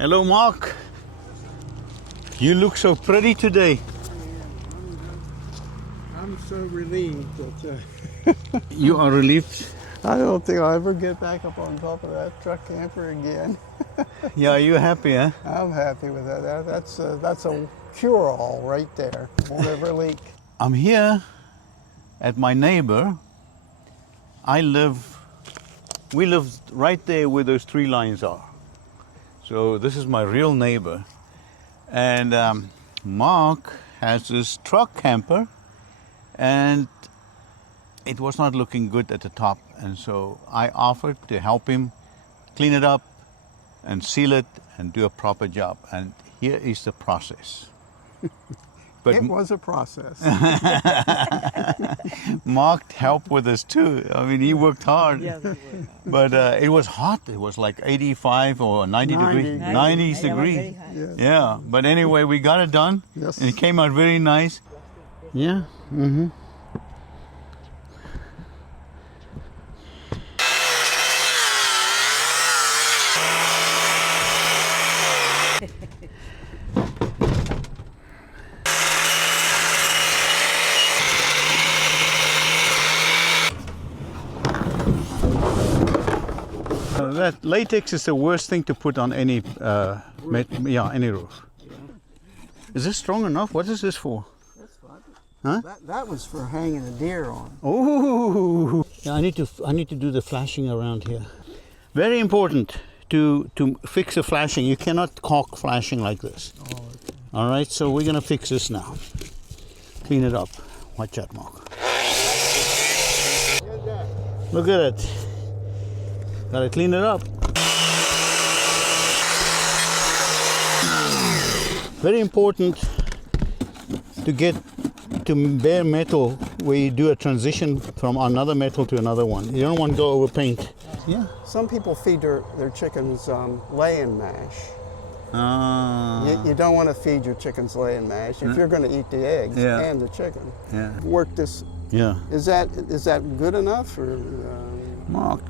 Hello, Mark. You look so pretty today. I'm so relieved that You are relieved? I don't think I'll ever get back up on top of that truck camper again. Yeah, you happy, huh? I'm happy with that. That's a cure-all right there. Won't ever leak. I'm here at my neighbor. We live right there where those tree lines are. So this is my real neighbor. And Mark has this truck camper, and it was not looking good at the top. And so I offered to help him clean it up and seal it and do a proper job. And here is the process. But it was a process. Mark helped with us too. I mean, he worked hard. Yeah, But it was hot. It was like 85 or 90 degrees. 90 degrees. Yes. Yeah. But anyway, we got it done. Yes. And it came out very nice. Yeah. Mm-hmm. That latex is the worst thing to put on any any roof. Is this strong enough? What is this for? That's fine. Huh? That was for hanging a deer on. Oh, yeah, I need to do the flashing around here. Very important to fix the flashing. You cannot caulk flashing like this. Oh, okay. All right, so we're gonna fix this now. Clean it up. Watch out, Mark. Look at it. Gotta clean it up. Very important to get to bare metal where you do a transition from another metal to another one. You don't want to go over paint. Yeah. Some people feed their chickens lay-in mash. You don't want to feed your chickens lay-in mash if you're going to eat the eggs and the chicken. Yeah. Work this. Yeah. Is that good enough? Or, Mark,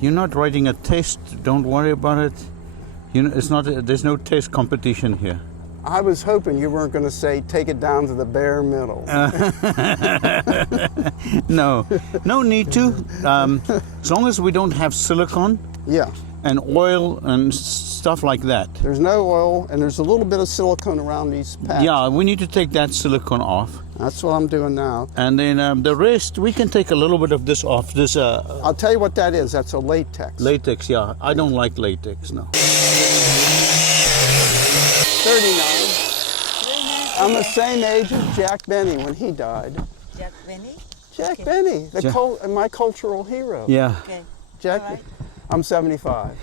you're not writing a test. Don't worry about it. You know, it's not. There's no test competition here. I was hoping you weren't going to say take it down to the bare middle. No need to. As long as we don't have silicone. Yeah. And oil and stuff like that. There's no oil, and there's a little bit of silicone around these pads. Yeah, we need to take that silicone off. That's what I'm doing now. And then the rest, we can take a little bit of this off. This. I'll tell you what that is. That's a latex. Latex, yeah. I don't like latex, no. 39. I'm the same age as Jack Benny when he died. Jack Benny? Jack Benny, my cultural hero. Yeah. Okay. Jack, All right. I'm 75.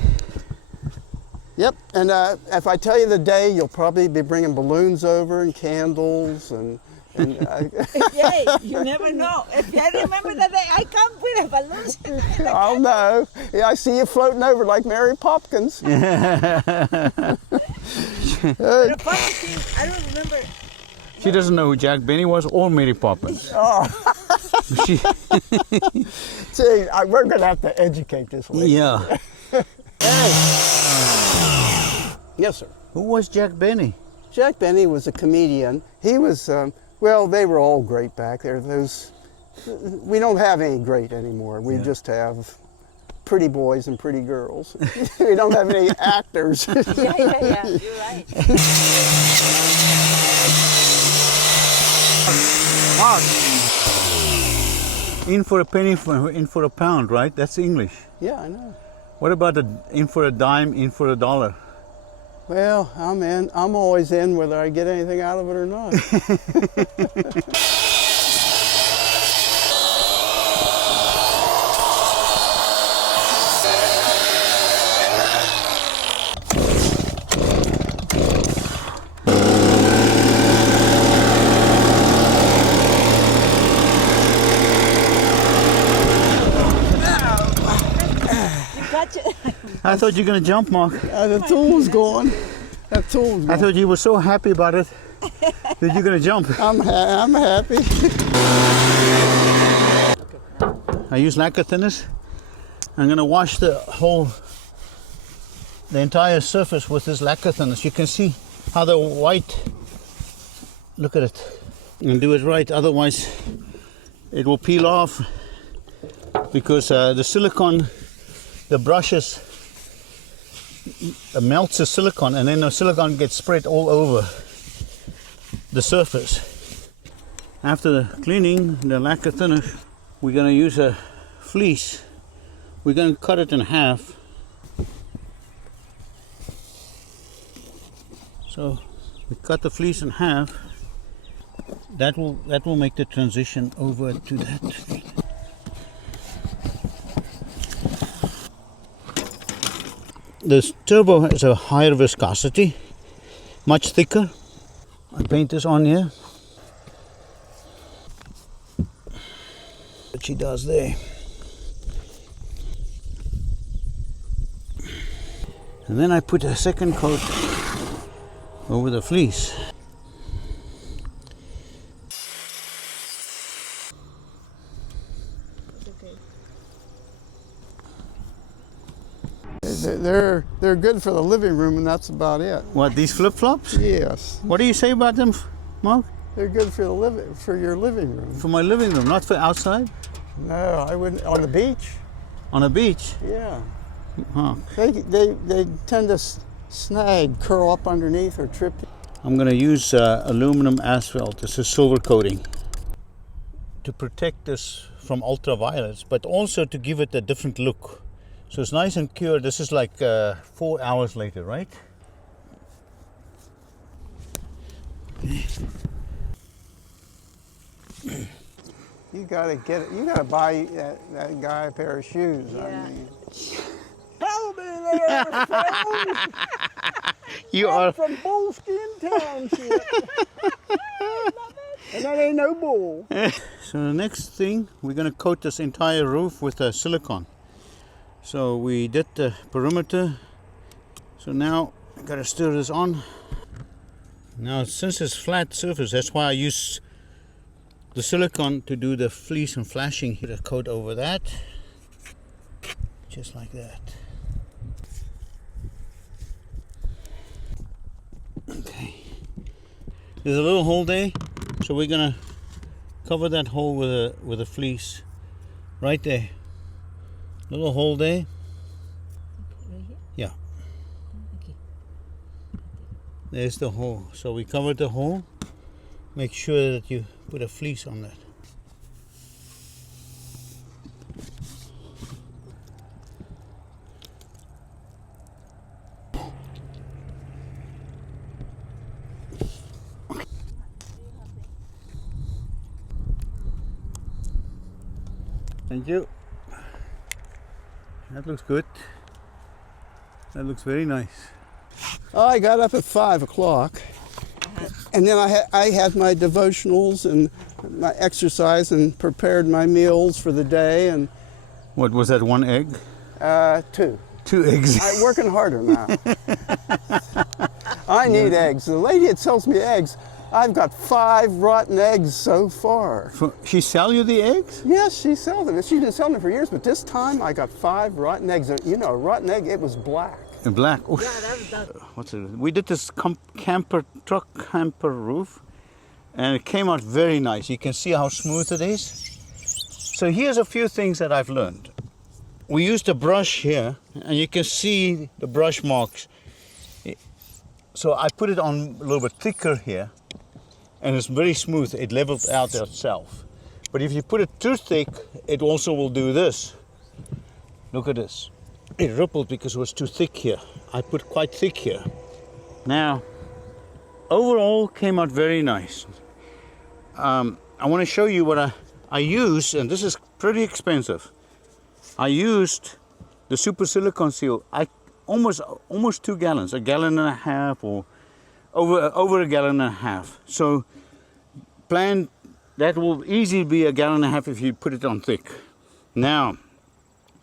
Yep, and if I tell you the day, you'll probably be bringing balloons over and candles and Yay, you never know. If I remember the day, I come with a balloon. Oh no, yeah, I see you floating over like Mary Popkins. The funny thing, I don't remember. She doesn't know who Jack Benny was or Mary Poppins. Oh. See, we're going to have to educate this lady. Yeah. Hey. Yes, sir. Who was Jack Benny? Jack Benny was a comedian. He was, well, they were all great back there. We don't have any great anymore. We just have pretty boys and pretty girls. We don't have any actors. Yeah, you're right. Mark. In for a penny, in for a pound, right? That's English. Yeah, I know. What about in for a dime, in for a dollar? Well, I'm in. I'm always in whether I get anything out of it or not. I thought you were going to jump, Mark. The tool's gone. That tool's gone. I thought you were so happy about it that you're going to jump. I'm happy. I use lacquer thinners. I'm going to wash the whole the entire surface with this lacquer thinners. You can see how the white, look at it, and do it right, otherwise it will peel off, because the silicone, the brushes melts the silicone, and then the silicone gets spread all over the surface. After the cleaning the lacquer thinner, we're going to use a fleece. We're going to cut it in half. So we cut the fleece in half. That will make the transition over to that. This turbo has a higher viscosity, much thicker. I paint this on here. What she does there. And then I put a second coat over the fleece. They're good for the living room, and that's about it. What, these flip-flops? Yes. What do you say about them, Mark? They're good for your living room. For my living room, not for outside? No, I wouldn't. On the beach? On a beach? Yeah. Huh. They tend to snag, curl up underneath, or trip. I'm going to use aluminum asphalt. This is silver coating to protect this from ultraviolets, but also to give it a different look. So it's nice and cured. This is like 4 hours later, right? You gotta get it. You gotta buy that guy a pair of shoes. Yeah. I mean, Hello there, friends. You I'm are from Bullskin Township, and that ain't no bull. So the next thing, we're going to coat this entire roof with silicone. So we did the perimeter. So now I got to stir this on. Now since it's flat surface, that's why I use the silicone to do the fleece and flashing. Put a coat over that, just like that. Okay. There's a little hole there, so we're gonna cover that hole with a fleece, right there. Little hole there. Right here? Yeah. Okay. There's the hole. So we covered the hole. Make sure that you put a fleece on that. Thank you. That looks good. That looks very nice. I got up at 5 o'clock, and then I had my devotionals and my exercise and prepared my meals for the day. And What was that, 1 egg? 2. 2 eggs. I'm working harder now. I need eggs. The lady that sells me eggs, I've got 5 rotten eggs so far. She sell you the eggs? Yes, she sells them. She's been selling them for years, but this time I got 5 rotten eggs. You know, a rotten egg, it was black. In black. Oh, Yeah, that. what's it? We did this truck camper roof, and it came out very nice. You can see how smooth it is. So here's a few things that I've learned. We used a brush here, and you can see the brush marks. So I put it on a little bit thicker here, and it's very smooth. It levels out itself. But if you put it too thick, it also will do this. Look at this. It rippled because it was too thick here. I put quite thick here. Now, overall came out very nice. I want to show you what I used, and this is pretty expensive. I used the Super Silicone Seal. Almost 2 gallons, 1.5 gallons, or over 1.5 gallons. So plan that will easily be 1.5 gallons if you put it on thick. Now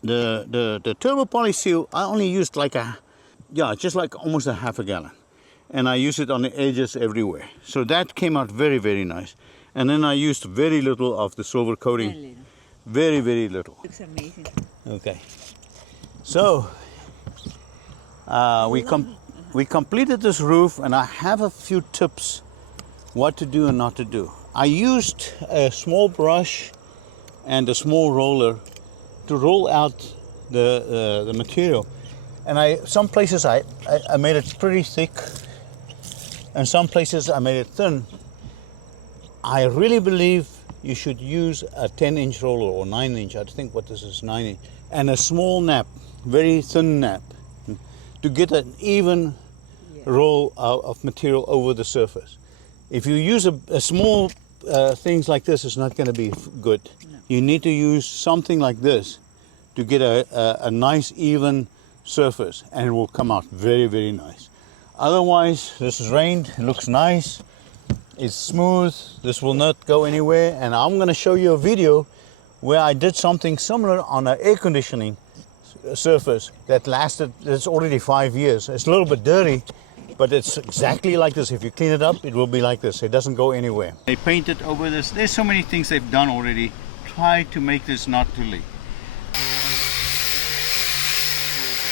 the Turbo Poly Seal, I only used just like almost 1/2 gallon, and I used it on the edges everywhere. So that came out very, very nice. And then I used very little of the silver coating. Very, very little. Looks amazing. Okay. So We completed this roof, and I have a few tips what to do and not to do. I used a small brush and a small roller to roll out the material, and some places I made it pretty thick, and some places I made it thin. I really believe you should use a 10-inch roller or 9-inch. I think what this is, 9-inch, and a small nap, very thin nap, to get an even roll of material over the surface. If you use a small things like this, it's not going to be good. No. You need to use something like this to get a nice even surface, and it will come out very, very nice. Otherwise, this is rained, it looks nice, it's smooth, this will not go anywhere. And I'm going to show you a video where I did something similar on an air conditioning surface that lasted, it's already 5 years. It's a little bit dirty, but it's exactly like this. If you clean it up, it will be like this. It doesn't go anywhere. They painted over this. There's so many things they've done already. Try to make this not to leak.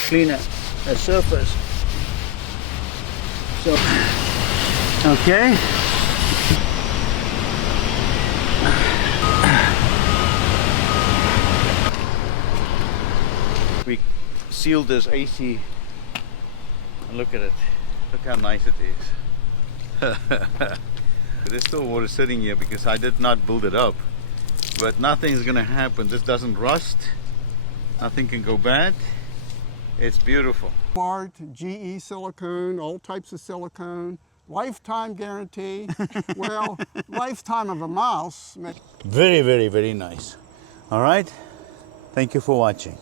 Clean a surface. So, okay. We sealed this AC. Look at it. Look how nice it is. There's still water sitting here because I did not build it up. But nothing's going to happen. This doesn't rust. Nothing can go bad. It's beautiful. Smart, GE silicone, all types of silicone, lifetime guarantee. Well, lifetime of a mouse. Very, very, very nice. All right. Thank you for watching.